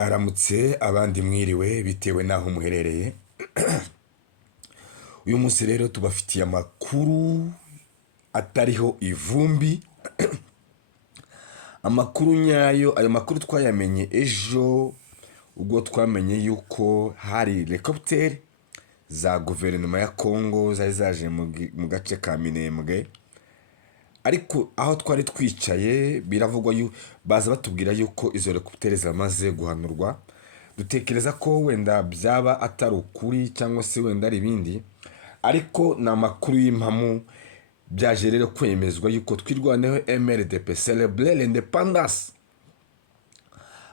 Aramutse abandi mwiriwe bitewe n'aho muherereye. Uyu munsi rero tubafitiye amakuru atariho ivumbi, amakuru nyayo. Ayo makuru twayamenye ejo ubwo twamenye yuko hari helicopter za guverinoma ya Congo zari zaje mu gace ka Minembwe, ariko aho twari twicaye biravugwa baza batubwira yuko izo helicopter zamaze guhanurwa. Dutekereza ko wenda byaba atari ukuri cyangwa se wenda ari ibindi, ariko ni amakuru y'impamu. Byaje rero kwemezwa yuko twirwaneho MRDP célébrer l'indépendance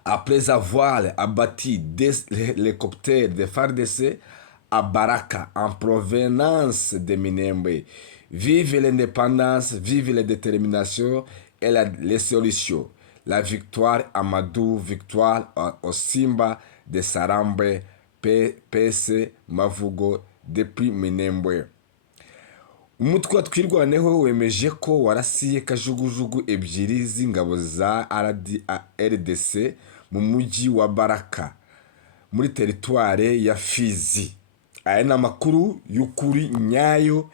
après avoir abattu des hélicoptères de FARDC à Baraka en provenance de Minembwe. Vive l'indépendance, vive la détermination et les solutions. La victoire Amadou, victoire au Simba de Sarambe, PC Mavugo depuis Minembwe. Umutwe twirwaneho wemeje ko warasiye kajugujugu ebyiri z'ingabo za RDC mu mujyi wa Baraka muri teritware ya Fizi. Aya ni amakuru y'ukuri nyayo,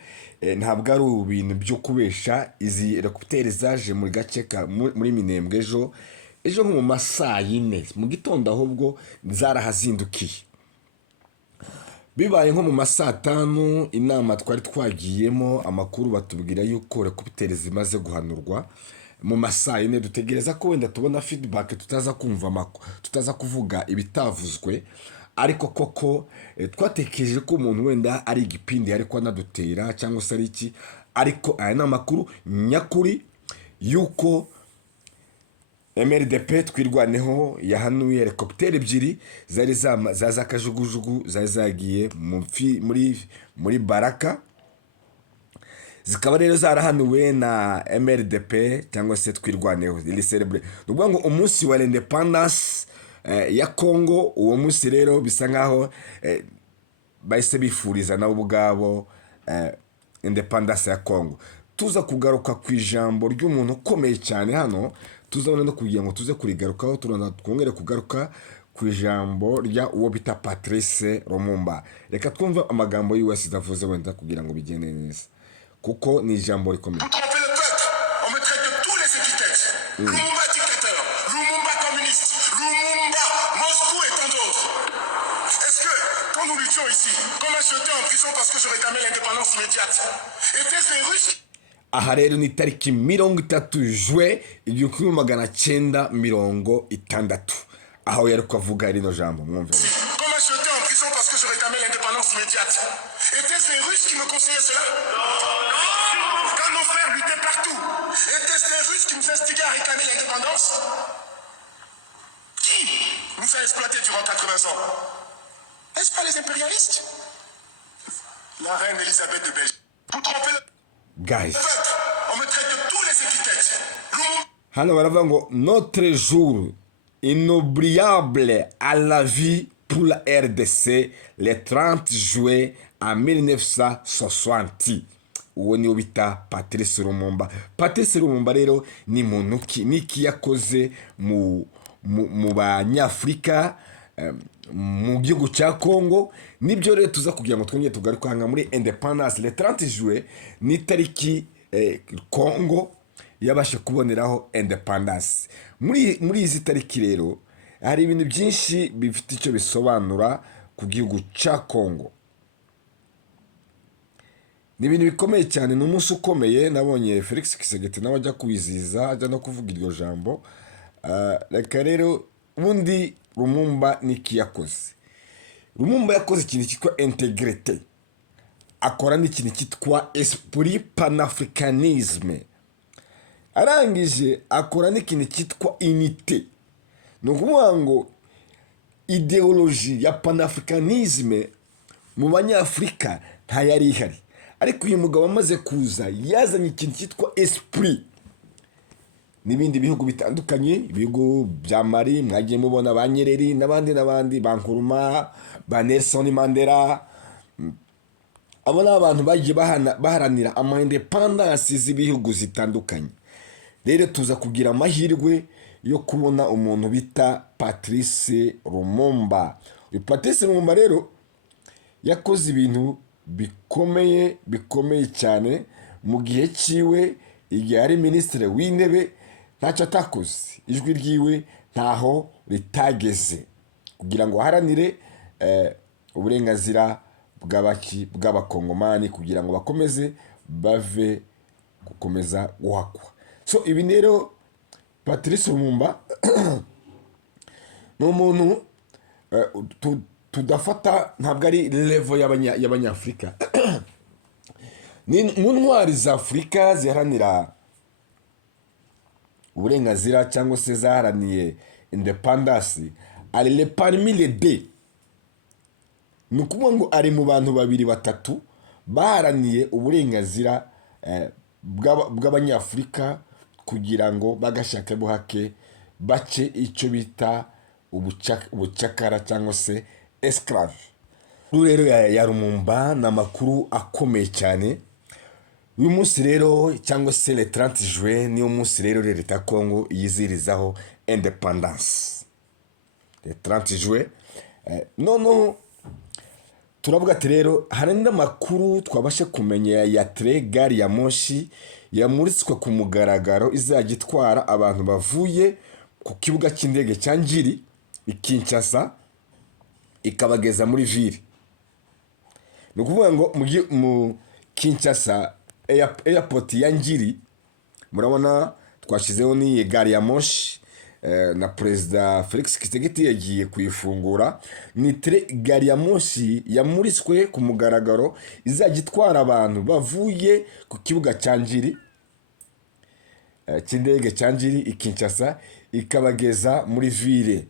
ntabwo ari ibintu byo kubesha. Izi helicopter zaje muri gace muri Minembwe ejo nko mu masaa 4 mu gitondo, ahubwo zarahazindukiye. Bibaye nko mu masaa 5 inama twari twagiyemo, amakuru batubwira yuko helicopter zimaze guhanurwa. Mu masaa 4 dutegereza ko wenda tubona feedback, tutaza kuvuga ibitavuzwe, ariko koko twatekereje ko umuntu wenda ari igipindi ariko anadutera cyangwa se ari iki. Ariko aya ni amakuru nyakuri yuko MRDP twirwaneho yahanuye helicopter ebyiri zari zaza kajugujugu zari zagiye muri Baraka, zikaba rero zarahanuwe na MRDP cyangwa se twirwaneho célébrer. Nuvuga ngo umunsi wa l'indépendance ya Congo, uwo munsi rero bisa nkaho bahise bifuriza nabo ubwabo independence ya Congo. Tuza kugaruka ku ijambo ry'umuntu ukomeye cyane hano, tuzabona no kugira ngo tuze kurigarukaho, twongere kugaruka ku ijambo rya uwo bita Patrice Lumumba. Reka twumve amagambo y'uwese davuze wenda kugira ngo bigende neza, kuko ni ijambo rikomeye. Lumumba dictateur, Lumumba communiste, Lumumba Moscou et tant d'autres. Est-ce que quand nous luttions ici, qu'on m'a jeté en prison parce que je réclamais l'indépendance immédiate, était-ce les Russes? Aha rero ni tariki 30 Juin 1960, aho yari kuvuga rino jambo. Mwumve. Qu'on m'a jeté en prison parce que je réclamais l'indépendance immédiate, était-ce les Russes qui me conseillaient cela? Non. Quand nos frères luttaient partout, était-ce les Russes qui nous instiguaient à réclamer l'indépendance? Qui nous a exploités durant 80 ans? Est-ce pas les impérialistes? La reine Elisabeth de Belgique. Vous trompez le Guys, peuple. On me traite de tous les épithètes. hano baravuga ngo notre jour inoubliable à la vie pour la RDC le 30 juin en 1960. Uwo niwo bita Patrice Lumumba. Patrice Lumumba rero ni muntu niki yakoze mu banyafrika, mu gihugu cya Congo. Nibyo rero tuza kugira ngo twongere tugarukanga muri independence le 30 juin, ni tariki Congo yabashe kuboneraho independence. Muri izi tariki rero hari ibintu byinshi bifite icyo bisobanura ku gihugu cya Congo. Ni ibintu bikomeye cyane, ni umunsi ukomeye. Nabonye Felix Kisegete nawe ajya kuwizihiza, ajya no kuvuga iryo jambo. Reka rero ubundi Lumumba niki yakoze. Lumumba yakoze ikintu cyitwa intégrité, akora n'ikintu cyitwa esprit panafricanisme, arangije akora n'ikintu cyitwa unité. Ni ukuvuga ngo ideologie ya panafricanisme mu banyafurika ntayari ihari, ariko uyu mugabo amaze kuza yazanye ikintu cyitwa esprit. N'ibindi bihugu bitandukanye, ibihugu bya Mali mwagiye mubona ba Nyerere n'abandi ba Nkrumah, ba Nelson Mandela. Abo ni abantu bagiye baharanira ama independence z'ibihugu zitandukanye. Rero tuza kugira amahirwe yo kubona umuntu bita Patrice Lumumba. Uyu Patrice Lumumba rero yakoze ibintu bikomeye cyane mu gihe cyiwe, igihe ari minisitiri w'intebe ntacyo atakoze, ijwi ryiwe ntaho ritageze kugira ngo aharanire uburenganzira bw'abakongomani kugira ngo bakomeze bave gukomeza guhakwa. So ibi rero Patrice Lumumba ni umuntu tudafata, ntabwo ari level y'abanyafurika. Ni mu ntwari za Afurika ziharanira uburenganzira cyangwa se zaharaniye independence, ari le parmi les deux. Ni ukuvuga ngo ari mu bantu babiri batatu baharaniye uburenganzira bw'abanyafurika kugira ngo bagashake buhake bace icyo bita ubucakara cyangwa se esclave. Rero ya Lumumba ni amakuru akomeye cyane. Uyu munsi rero cyangwa se le 30 juin niyo munsi rero leta ya Congo yizirizaho independence. Le 30 juin noneho turavuga ati rero hari n'amakuru twabashe kumenya ya gari ya moshi yamuritswe ku mugaragaro izajya itwara abantu bavuye ku kibuga cy'indege cya Njiri i Kinshasa ikabageza muri ville. Ni ukuvuga ngo mu Kinshasa airport ya Njiri murabona twashyizeho n'iyi gari ya moshi na Perezida Felix Tshisekedi yagiye kuyifungura. Ni gari ya moshi yamuritswe ku mugaragaro izajya itwara abantu bavuye ku kibuga cya Njiri cy'indege cya Njiri i Kinshasa ikabageza muri ville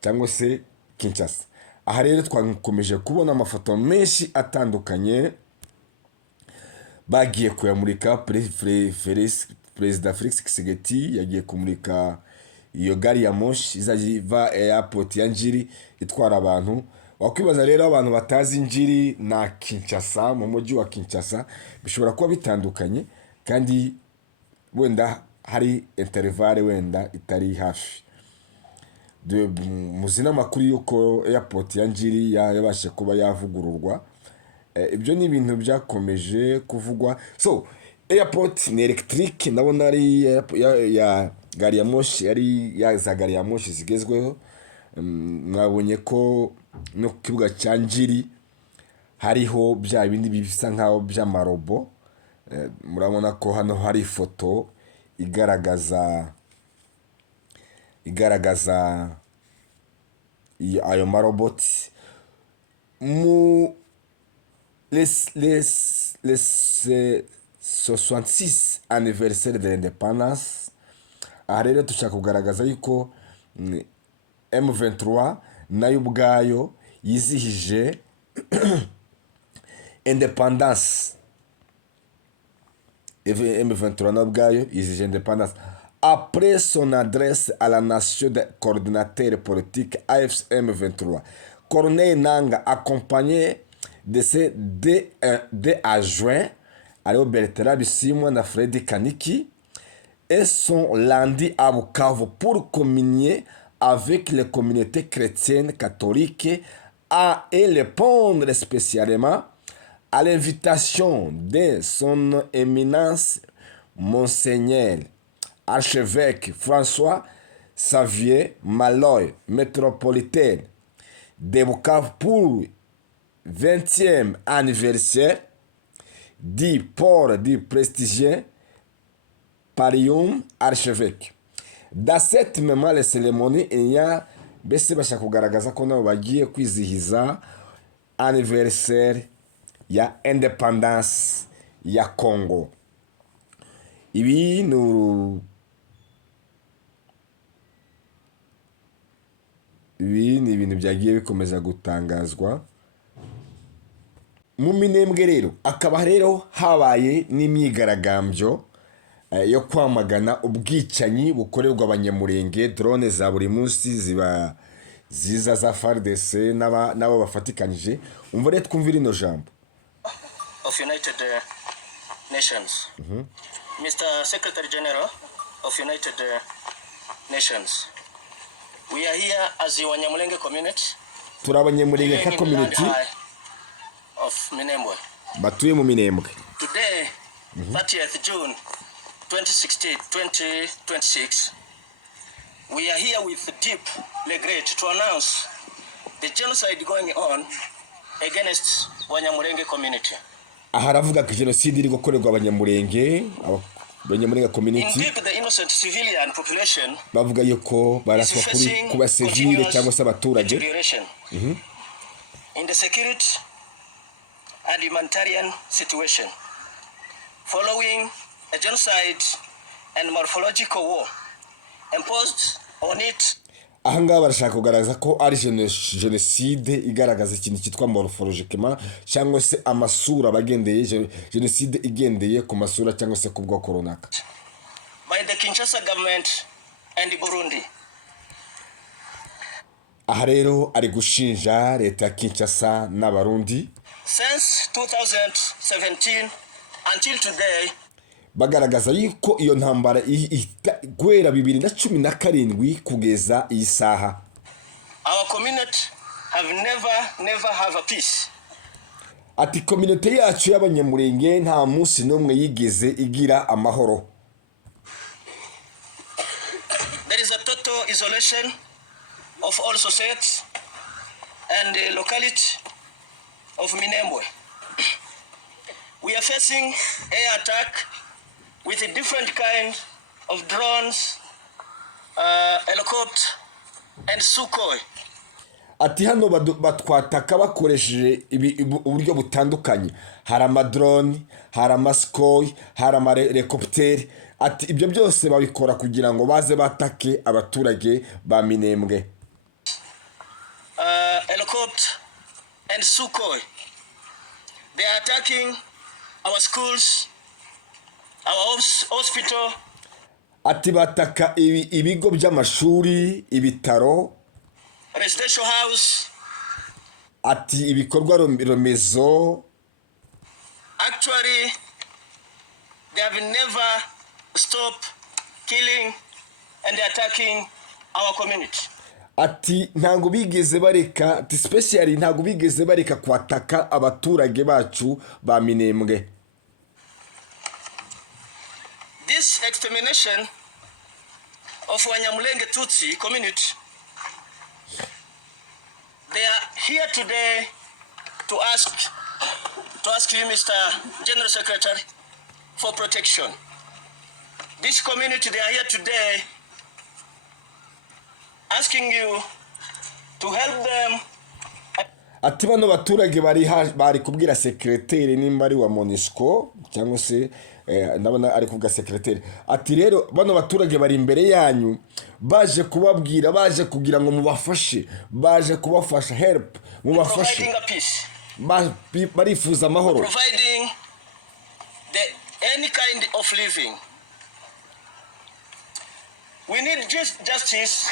cyangwa se Kinshasa. Aha rero twakomeje kubona amafoto menshi atandukanye bagiye kuyamurika. Perezida Felix Tshisekedi yagiye kumurika iyo gari ya moshi izajya iva airport ya Njiri itwara abantu. Wakwibaza rero abantu batazi Njiri na Kinshasa, mu mujyi wa Kinshasa bishobora kuba bitandukanye kandi wenda hari intervalle wenda itari hafi. Muzina amakuru yuko airport ya Njiri yabashe kuba yavugururwa. Ibyo ni ibintu byakomeje kuvugwa. So airport ni electric, ndabona ari ya gari ya moshi, ari za gari ya moshi zigezweho. Mwabonye ko no ku kibuga cya Njiri hariho bya bindi bisa nkaho by'amarobo. Murabona ko hano hari ifoto igaragaza ayo maroboti. Mu les 66 anniversaire de l'indépendance, aha rero dushaka kugaragaza yuko M23 nayo ubwayo yizihije independence. M23 nayo ubwayo yizihije independence après son adresse à la nation de coordinateur politique AFC M23. Corneille Nangaa, accompagné de ses deux adjoints, Léo Bertrand Bisimwa na Freddy Kaniki, et sont landis à Bukavu pour communier avec les communautés chrétiennes catholiques et répondre spécialement à l'invitation de son éminence Monseigneur archevêque François Xavier Maloy, métropolitain de Bukavu pour 20e anniversaire du port du prestigieux Parium archevêque. Dans cette même cérémonie, il y a mbese bashaka kugaragaza ko nabo bagiye kwizihiza anniversaire ya independence ya Congo. Ibi ni ibintu byagiye bikomeza gutangazwa mu minembwe. Rero akaba rero habaye n'imyigaragambyo yo kwamagana ubwicanyi bukorerwa abanyamurenge. Drone za buri munsi ziba ziza za FARDC nabo bafatikanyije. Umva rero twumvira ino jambo of United Nations. Mr. Secretary General of United nations. We are here as the Wanyamulenge community, turi abanyamurenge living ka in community land high of Minembwe. batuye mu Minembwe. Today, 30th June 2026, we are here with deep regret to announce the genocide going on against Wanyamulenge community. Aha aravuga ko jenoside iri gukorerwa abanyamurenge community. Indeed, the innocent civilian population Bavuga yuko is baraswa kuri facing kuba civile continuous cyangwa se abaturage deterioration in the security and humanitarian situation following a genocide and morphological war imposed on it. aha ngaha barashaka kugaragaza ko ari jenoside igaragaza ikintu cyitwa morphologiquement cyangwa se amasura bagendeye jenoside igendeye ku masura cyangwa se ku bwoko runaka by the Kinshasa government and Burundi. aha rero ari gushinja leta ya Kinshasa n'abarundi Since 2017 until today, bagaragaza yuko iyo ntambara guhera 2017 kugeza iyi saha our community have never have a peace. ati community yacu y'abanyamurenge nta munsi n'umwe yigeze igira amahoro. There is a total isolation of all society and the locality of Minembwe. We are facing air attack with a different kind of drones, helicopter and Sukhoi. Ati hano batwataka bakoresheje uburyo butandukanye, hari amadrone, hari amasikoi, hari amahelikopteri. Ati ibyo byose babikora kugira ngo baze batake abaturage ba Minembwe. Helicopter and Sukhoi. They are attacking our schools, our hospital. Ati bataka ibigo by'amashuri, ibitaro, residential house. Ati ibikorwa remezo. Actually, they have never stopped killing and attacking our community. Ati ntago bigeze bareka, ati especially ntago bigeze bareka kwataka abaturage bacu ba Minembwe. This extermination of Wanyamulenge Tutsi community, they are here today to ask you, Mr. General Secretary, for protection. This community, they are here today asking you to help them. Ati bano baturage bari kubwira secretary nimba ari wa MONUSCO cyangwa se ndabona ari kuvuga secretary. Ati rero bano baturage bari imbere yanyu baje kubabwira, baje kugira ngo mubafashe, baje kubafasha, help mubafashe, barifuza amahoro, providing any kind of living. We need justice.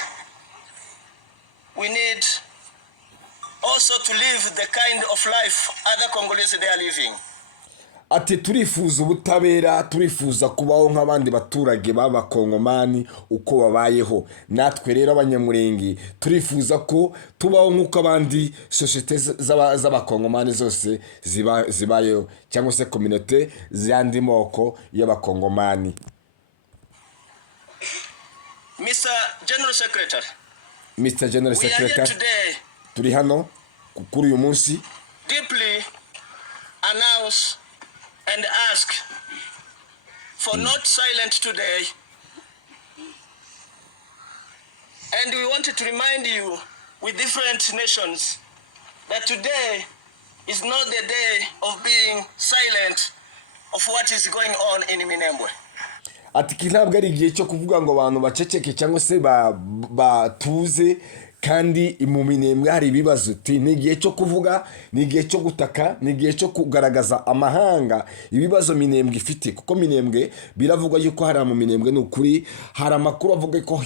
We need also to live the kind of life other Congolese they are living. Ati turifuza ubutabera, turifuza kubaho nk'abandi baturage b'abakongomani uko babayeho. Natwe rero abanyamurenge turifuza ko tubaho nk'uko abandi societe z'abakongomani zose zibayeho cyangwa se community z'andi moko y'abakongomani. Mr. General Secretary, turi hano kuri uyu munsi deeply announce and ask for not silent today, and we wanted to remind you with different nations that today is not the day of being silent of what is going on in Minembwe. Ati ntabwo ari igihe cyo kuvuga ngo abantu baceceke cyangwa se batuze kandi mu minembwe hari ibibazo. Ni igihe cyo kuvuga, ni igihe cyo gutaka, ni igihe cyo kugaragaza amahanga ibibazo minembwe ifite, kuko minembwe biravugwa yuko hari mu minembwe n'ukuri hari amakuru avuga ko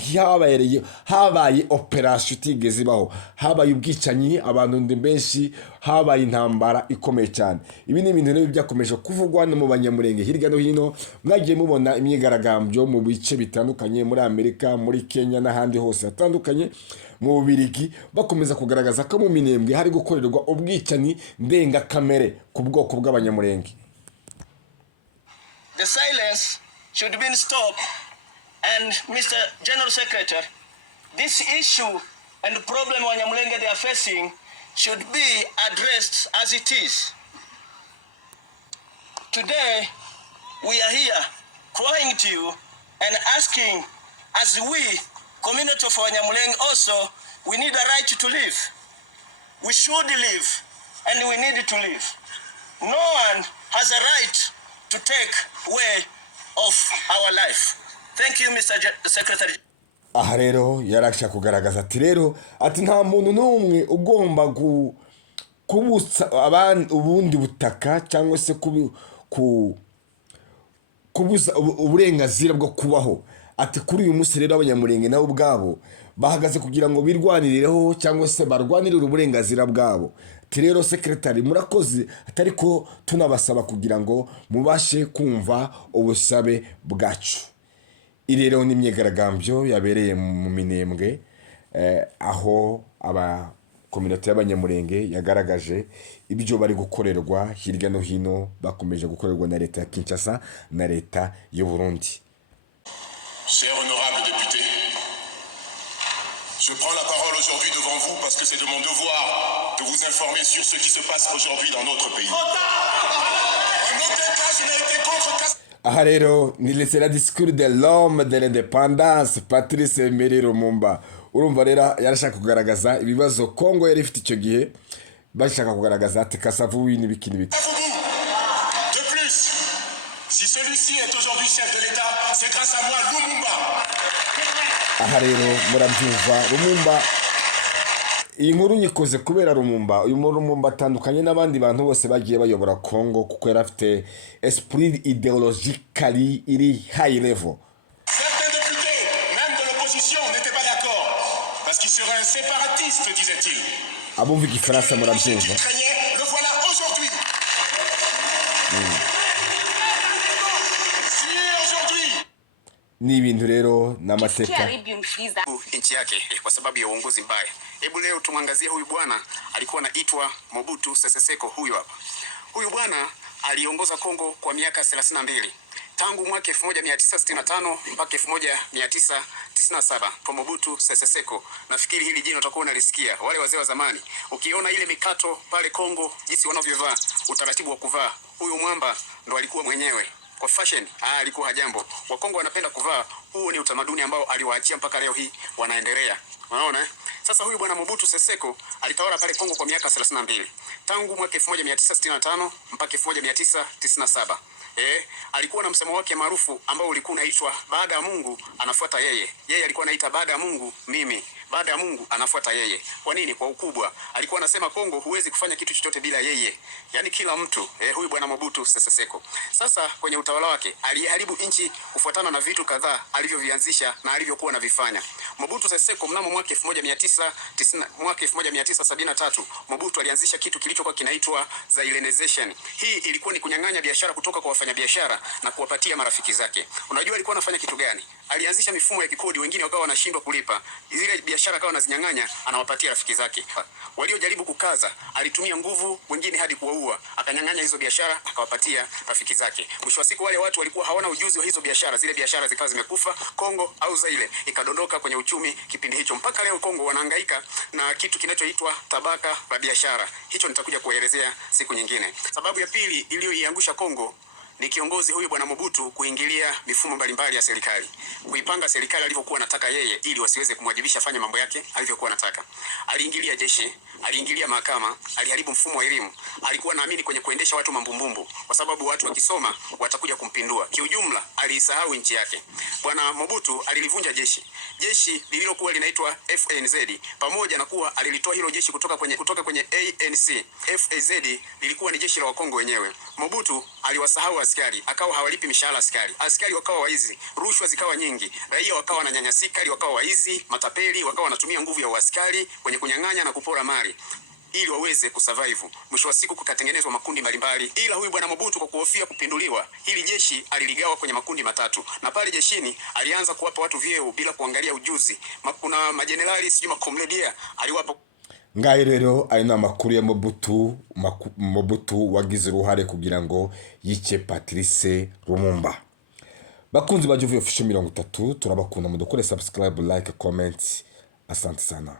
habaye operation itigeze ibaho, habaye ubwicanyi, abantu benshi, habaye intambara ikomeye cyane. Ibi ni ibintu rero byakomeje kuvugwa no mu banyamurenge hirya no hino. Mwagiye mubona imyigaragambyo mu bice bitandukanye muri Amerika, muri Kenya n'ahandi hose hatandukanye, mu Bubiligi, bakomeza kugaragaza ko mu minembwe hari gukorerwa ubwicanyi ndengakamere ku bwoko bw'abanyamurenge. The silence should be stopped, and Mr. General Secretary, this issue and the problem Wanyamulenge they are facing should be addressed as it is. Today, we are here crying to you and asking, as we, community of Wanyamulenge also, we need a right to live. We should live, and we need to live. No one has a right to take away of our life. Thank you, Mr. Secretary. Aha rero yarashaka kugaragaza ati rero ati nta muntu n'umwe ugomba kubutsa ubundi butaka cyangwa se kubuza uburenganzira bwo kubaho. Ati kuri uyu munsi rero abanyamurenge nabo ubwabo bahagaze kugira ngo birwanirireho cyangwa se barwanirire uburenganzira bwabo. Ati rero secretary murakoze, atari ko tunabasaba kugira ngo mubashe kumva ubusabe bwacu. Irero n'imyegaragambyo yabereye mu minembwe, aho aba community y'abanyamurenge yagaragaje ibyo bari gukorerwa hirya no hino, bakomeje gukorerwa na leta ya Kinshasa na leta y'u Burundi. Cher honorable député, je prends la parole aujourd'hui devant vous parce que c'est de mon devoir de vous informer sur ce qui se passe aujourd'hui dans notre pays. En aucun cas, je n'ai été contre... Aha rero ni la discours de l'homme de l'indépendance Patrice Emery Lumumba. Urumva rero yarashaka kugaragaza ibibazo Kongo yari ifite icyo gihe, bashaka kugaragaza ati Kasavubu n'ibikini biti. De plus, si celui-ci est aujourd'hui chef de l'État, c'est grâce à moi, Lumumba. Aha rero murabyumva, Lumumba iyi nkuru yikoze kubera Lumumba. Uyu Lumumba atandukanye n'abandi bantu bose bagiye bayobora Kongo kuko yari afite esprit idéologique iri high level. Certains députés, même de l'opposition, n'étaient pas d'accord parce qu'il serait un séparatiste, disait-il. Abumva igifaransa murabyumva. Le voilà aujourd'hui. Ni ibintu rero n'amateka nchi yake kwa sababu ya uongozi mbaya. Hebu leo tumwangazie huyu bwana, alikuwa anaitwa Mobutu Sese Seko. Huyu hapa. Huyu bwana aliongoza Kongo kwa miaka 32 tangu mwaka 1965 mpaka 1997 kwa Mobutu Sese Seko. Nafikiri hili jina utakuwa unalisikia, wale wazee wa zamani. Ukiona ile mikato pale Kongo jinsi wanavyovaa, utaratibu wa kuvaa, huyu mwamba ndo alikuwa mwenyewe. Kwa fashion, alikuwa hajambo. Wakongo wanapenda kuvaa. Huo ni utamaduni ambao aliwaachia mpaka leo hii wanaendelea. Unaona eh? Sasa huyu bwana Mobutu Sese Seko alitawala pale Kongo kwa miaka 32 tangu mwaka 1965 mpaka 1997. Alikuwa na msemo wake maarufu ambao ulikuwa unaitwa baada ya Mungu anafuata yeye. Yeye alikuwa anaita baada ya Mungu mimi, baada ya Mungu anafuata yeye. Kwa nini? Kwa ukubwa. Alikuwa anasema Kongo huwezi kufanya kitu chochote bila yeye. Yaani kila mtu, huyu bwana Mobutu Sese Seko. Sasa kwenye utawala wake aliharibu nchi kufuatana na vitu kadhaa alivyovianzisha na alivyokuwa anavifanya. Mobutu Sese Seko mnamo mwaka 1973 Mobutu alianzisha kitu kilichokuwa kinaitwa Zailenization. Hii ilikuwa ni kunyang'anya biashara kutoka kwa wafanyabiashara na kuwapatia marafiki zake. Unajua alikuwa anafanya kitu gani? Alianzisha mifumo ya kikodi, wengine wakawa wanashindwa kulipa. Zile biashara akawa anazinyang'anya, anawapatia rafiki zake. Waliojaribu kukaza, alitumia nguvu, wengine hadi kuwaua. Akanyang'anya hizo biashara, akawapatia rafiki zake. Mwisho wa siku wale watu walikuwa hawana ujuzi wa hizo biashara, zile biashara zikawa zimekufa, Kongo au Zaire ikadondoka kwenye uchumi kipindi hicho. Mpaka leo Kongo wanahangaika na kitu kinachoitwa tabaka la biashara. Hicho nitakuja kuelezea siku nyingine. Sababu ya pili iliyoiangusha Kongo ni kiongozi huyu bwana Mobutu kuingilia mifumo mbalimbali ya serikali. Kuipanga serikali alivyokuwa anataka yeye ili wasiweze kumwajibisha fanya mambo yake alivyokuwa anataka. Aliingilia jeshi, aliingilia mahakama, aliharibu mfumo wa elimu. Alikuwa naamini kwenye kuendesha watu mambumbumbu kwa sababu watu wakisoma watakuja kumpindua. Kiujumla aliisahau nchi yake. Bwana Mobutu alilivunja jeshi. jeshi lililokuwa linaitwa FNZ, pamoja na kuwa alilitoa hilo jeshi kutoka kwenye ANC. FAZ lilikuwa ni jeshi la Wakongo wenyewe. Mobutu aliwasahau askari, akawa hawalipi mishahara askari wakawa waizi, rushwa zikawa nyingi, raia wakawa wananyanyasika, wakawa waizi, matapeli, wakawa wanatumia nguvu ya askari kwenye kunyang'anya na kupora mali ili waweze kusurvive. Mwisho wa siku kukatengenezwa makundi mbalimbali, ila huyu bwana Mobutu kwa kuhofia kupinduliwa, hili jeshi aliligawa kwenye makundi matatu, na pale jeshini alianza kuwapa watu vyeo bila kuangalia ujuzi. Kuna majenerali sijui makomredia aliwapa. Ngaho rero ari n'amakuru ya Mobutu wagize uruhare kugira ngo yice Patrice Lumumba. Bakunzi ba Jovio Official 30 turabakunda, mudukore subscribe, like, comment. Asante sana.